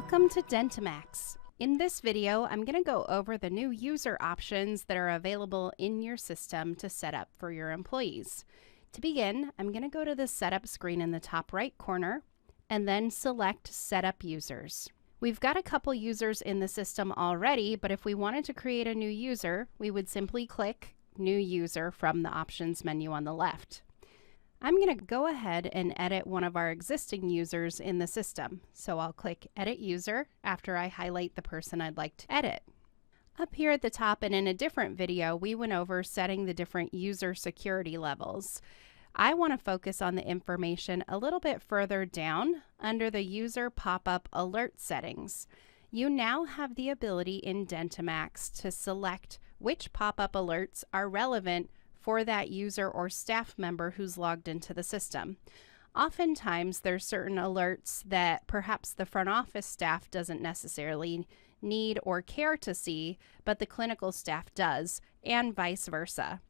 Welcome to DentiMax. In this video, I'm going to go over the new user options that are available in your system to set up for your employees. To begin, I'm going to go to the setup screen in the top right corner and then select Setup Users. We've got a couple users in the system already, but if we wanted to create a new user, we would simply click New User from the options menu on the left. I'm going to go ahead and edit one of our existing users in the system. So I'll click Edit User after I highlight the person I'd like to edit. Up here at the top and in a different video, we went over setting the different user security levels. I want to focus on the information a little bit further down under the User Pop-up Alert settings. You now have the ability in DentiMax to select which pop-up alerts are relevant for that user or staff member who's logged into the system. Oftentimes, there's certain alerts that perhaps the front office staff doesn't necessarily need or care to see, but the clinical staff does, and vice versa.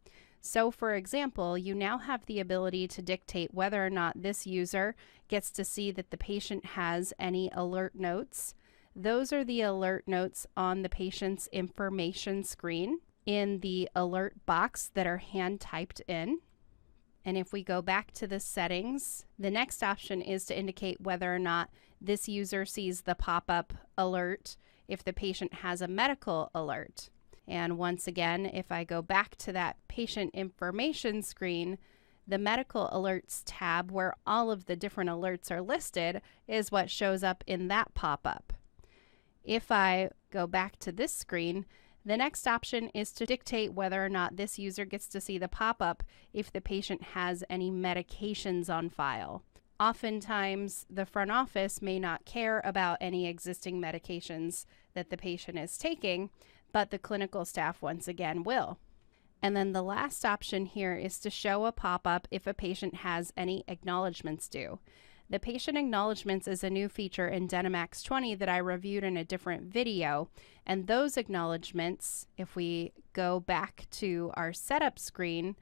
So, for example, you now have the ability to dictate whether or not this user gets to see that the patient has any alert notes. Those are the alert notes on the patient's information screen in the alert box that are hand typed in. And if we go back to the settings, the next option is to indicate whether or not this user sees the pop-up alert if the patient has a medical alert. And once again, if I go back to that patient information screen, the medical alerts tab where all of the different alerts are listed is what shows up in that pop-up. If I go back to this screen, the next option is to dictate whether or not this user gets to see the pop-up if the patient has any medications on file. Oftentimes, the front office may not care about any existing medications that the patient is taking, but the clinical staff once again will. And then the last option here is to show a pop-up if a patient has any acknowledgments due. The patient acknowledgments is a new feature in DentiMax 20 that I reviewed in a different video, and those acknowledgments, if we go back to our setup screen,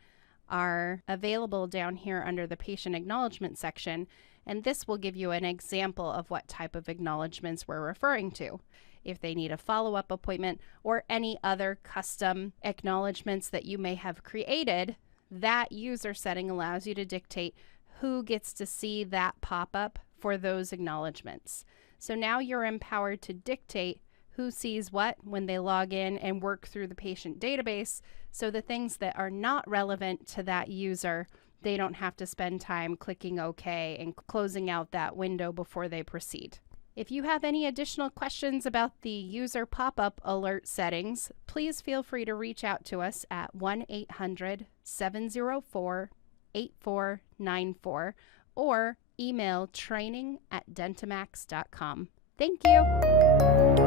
are available down here under the patient acknowledgement section, and this will give you an example of what type of acknowledgments we're referring to. If they need a follow-up appointment or any other custom acknowledgments that you may have created, that user setting allows you to dictate who gets to see that pop-up for those acknowledgments. So now you're empowered to dictate who sees what when they log in and work through the patient database, so the things that are not relevant to that user, they don't have to spend time clicking OK and closing out that window before they proceed. If you have any additional questions about the user pop-up alert settings, please feel free to reach out to us at 1-800-704-8494 or email training@dentimax.com. Thank you.